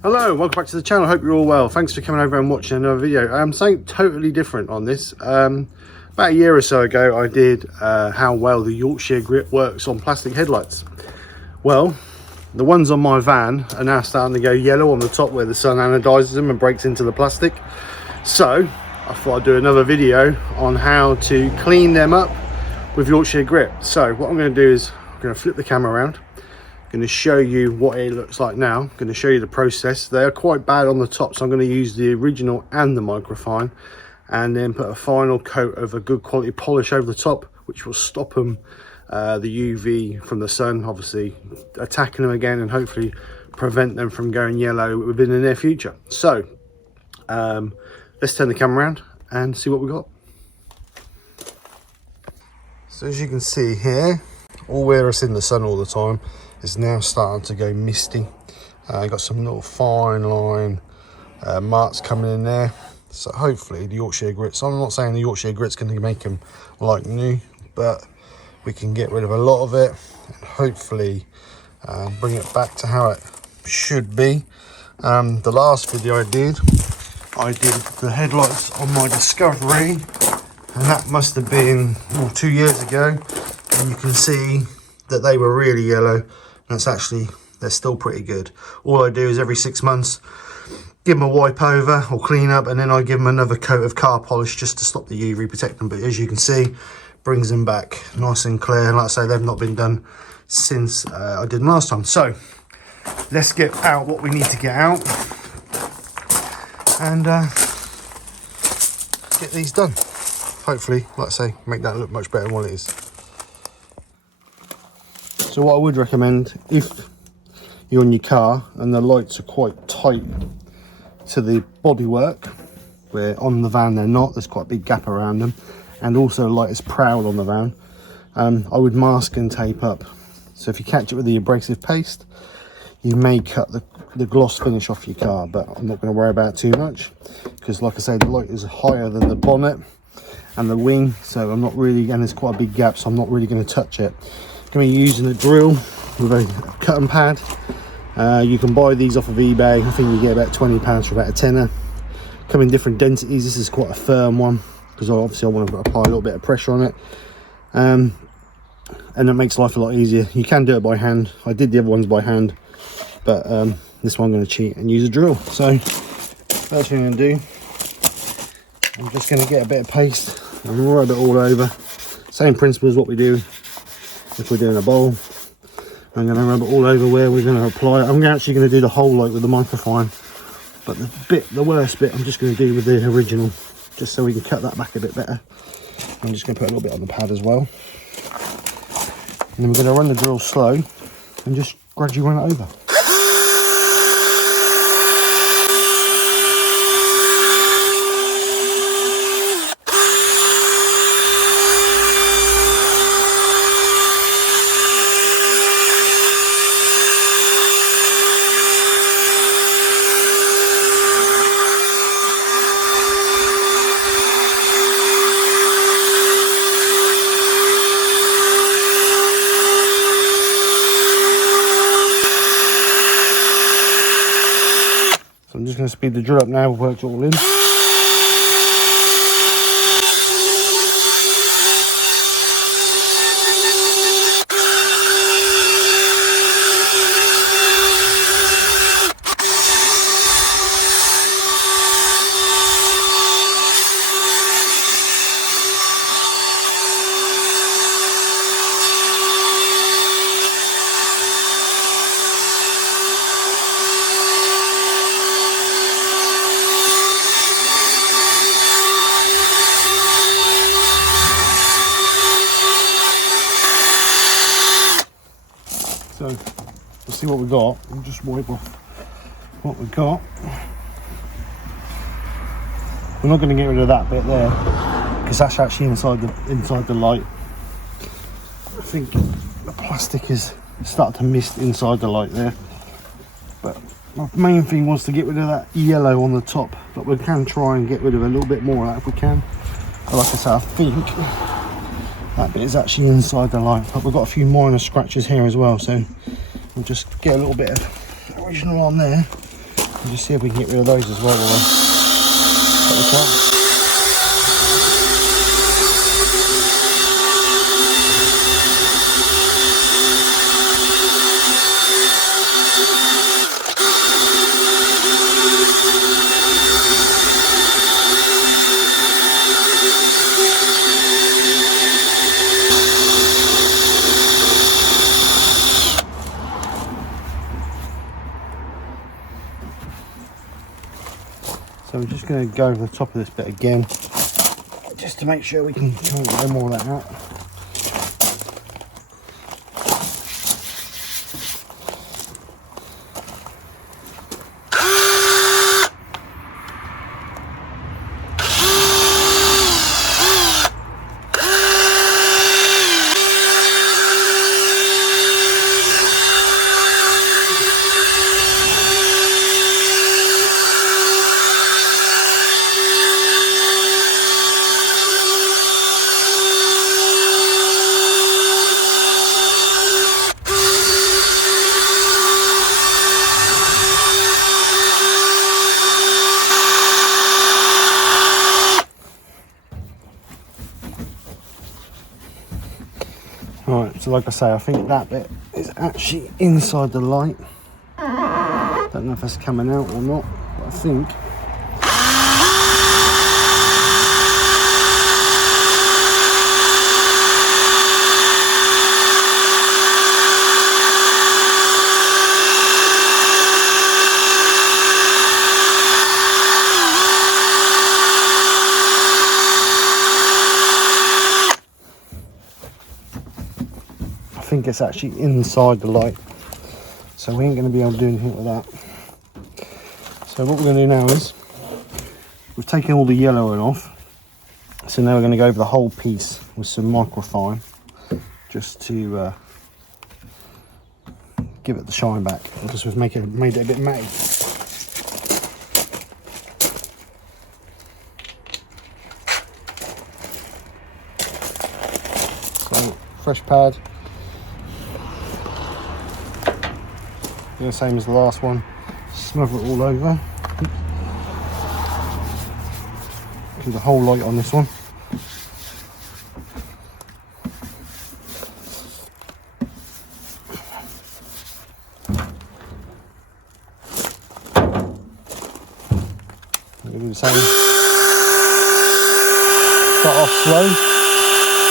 Hello, welcome back to the channel. Hope you're all well. Thanks for coming over and watching another video. Something totally different on this. About a year or so ago I did how well the Yorkshire grip works on plastic headlights. Well, the ones on my van are now starting to go yellow on the top where the sun anodizes them and breaks into the plastic. So I thought I'd do another video on how to clean them up with Yorkshire grip. So what I'm going to do is I'm going to flip the camera around. Going to show you what it looks like now. I'm going to show you the process. They are quite bad on the top, so I'm going to use the original and the microfine and then put a final coat of a good quality polish over the top, which will stop them the UV from the sun obviously attacking them again, and hopefully prevent them from going yellow within the near future. So let's turn the camera around and see what we got. So as you can see here, all where it's in the sun all the time is now starting to go misty. Got some little fine line marks coming in there. So hopefully the Yorkshire grits, I'm not saying the Yorkshire grit's going to make them like new, but we can get rid of a lot of it and hopefully bring it back to how it should be. The last video I did the headlights on my Discovery, and that must have been 2 years ago, and you can see that they were really yellow. That's actually, they're still pretty good. All I do is every 6 months give them a wipe over or clean up, and then I give them another coat of car polish just to stop the UV, protect them. But as you can see, brings them back nice and clear. And like I say, they've not been done since I did them last time. So let's get out what we need to get out and get these done. Hopefully, like I say, make that look much better than what it is. So what I would recommend, if you're in your car and the lights are quite tight to the bodywork, where on the van they're not, there's quite a big gap around them, and also the light is proud on the van, I would mask and tape up. So if you catch it with the abrasive paste, you may cut the gloss finish off your car, but I'm not going to worry about it too much, because like I say, the light is higher than the bonnet and the wing, so I'm not really, and there's quite a big gap, so I'm not really going to touch it. Going to be using a drill with a cutting pad. You can buy these off of eBay. I think you get about £20 for about a tenner. Come in different densities. This is quite a firm one because obviously I want to apply a little bit of pressure on it, and it makes life a lot easier. You can do it by hand. I did the other ones by hand, but this one I'm going to cheat and use a drill. So first thing I'm going to do, I'm just going to get a bit of paste and rub it all over. Same principle as what we do if we're doing a bowl. I'm going to rub it all over where we're going to apply it. I'm actually going to do the whole light with the microfine, but the worst bit I'm just going to do with the original, just so we can cut that back a bit better. I'm just going to put a little bit on the pad as well, and then we're going to run the drill slow and just gradually run it over. I'm just going to speed the drill up now, we've worked it all in. We'll see what we got. We'll just wipe off what we got. We're not going to get rid of that bit there because that's actually inside the light. I think the plastic is starting to mist inside the light there. But my main thing was to get rid of that yellow on the top, but we can try and get rid of a little bit more of that if we can. But like I said, I think that bit is actually inside the light, but we've got a few minor scratches here as well, so we'll just get a little bit of original on there and just see if we can get rid of those as well. So we're just going to go over the top of this bit again, just to make sure we can get more of that out. Alright, so like I say, I think that bit is actually inside the light. Don't know if that's coming out or not, but I think. I think it's actually inside the light, so we ain't going to be able to do anything with that. So what we're going to do now is we've taken all the yellowing off, so now we're going to go over the whole piece with some microfine just to give it the shine back, because we've made it a bit matty. So fresh pad. The same as the last one, smother it all over. Do the whole light on this one. We're going to do the same. Start off slow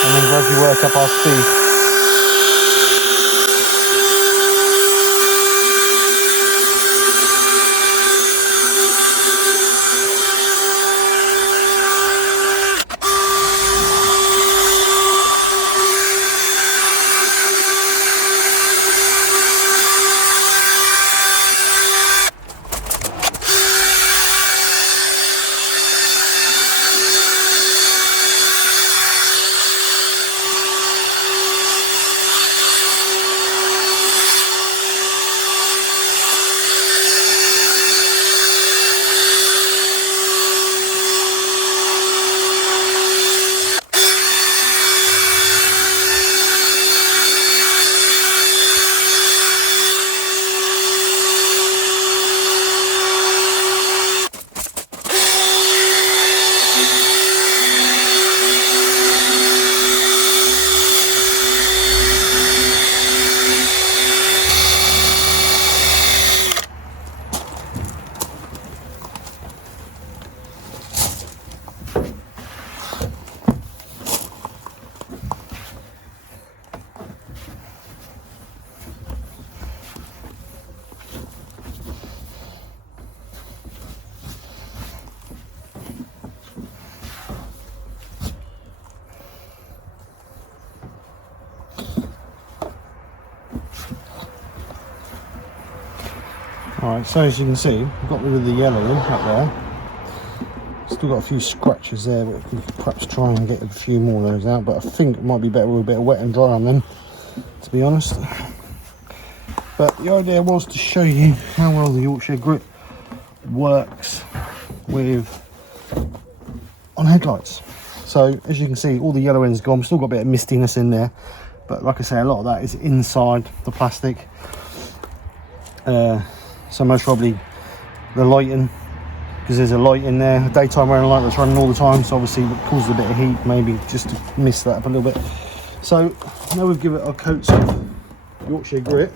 and then gradually work up our speed. Alright, so as you can see, I've got rid of the yellowing up there. Still got a few scratches there, but we could perhaps try and get a few more of those out, but I think it might be better with a bit of wet and dry on them, to be honest. But the idea was to show you how well the Yorkshire Grit works on headlights. So as you can see, all the yellow end's gone. Still got a bit of mistiness in there, but like I say, a lot of that is inside the plastic. So most probably the lighting, because there's a light in there, a daytime running light that's running all the time, so obviously it causes a bit of heat, maybe just to mist that up a little bit. So now we've given it our coats of Yorkshire Grit,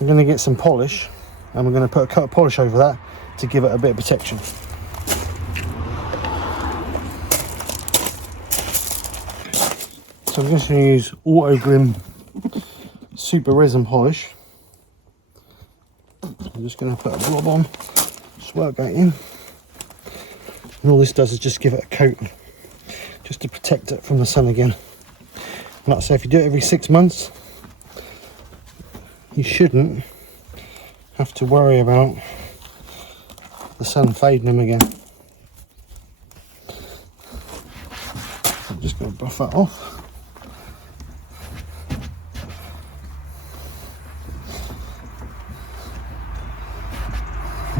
I'm going to get some polish and we're going to put a coat of polish over that to give it a bit of protection. So I'm just going to use Auto Glim Super Resin Polish. I'm just going to put a blob on, swirl that in, and all this does is just give it a coat just to protect it from the sun again. And like I say, if you do it every 6 months, you shouldn't have to worry about the sun fading them again. I'm just going to buff that off.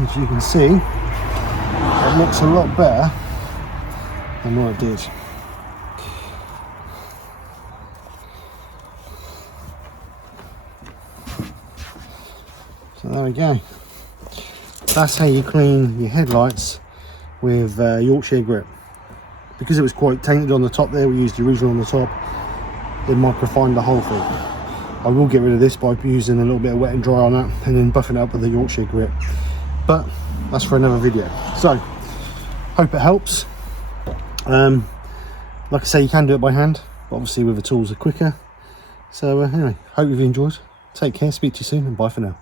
As you can see, it looks a lot better than what it did. So there we go. That's how you clean your headlights with Yorkshire Grit. Because it was quite tainted on the top there, we used the original on the top, it microfined the whole thing. I will get rid of this by using a little bit of wet and dry on that and then buffing it up with the Yorkshire Grit. But that's for another video. So hope it helps. Like I say, you can do it by hand, but obviously with the tools are quicker. So anyway, hope you've enjoyed. Take care, speak to you soon, and bye for now.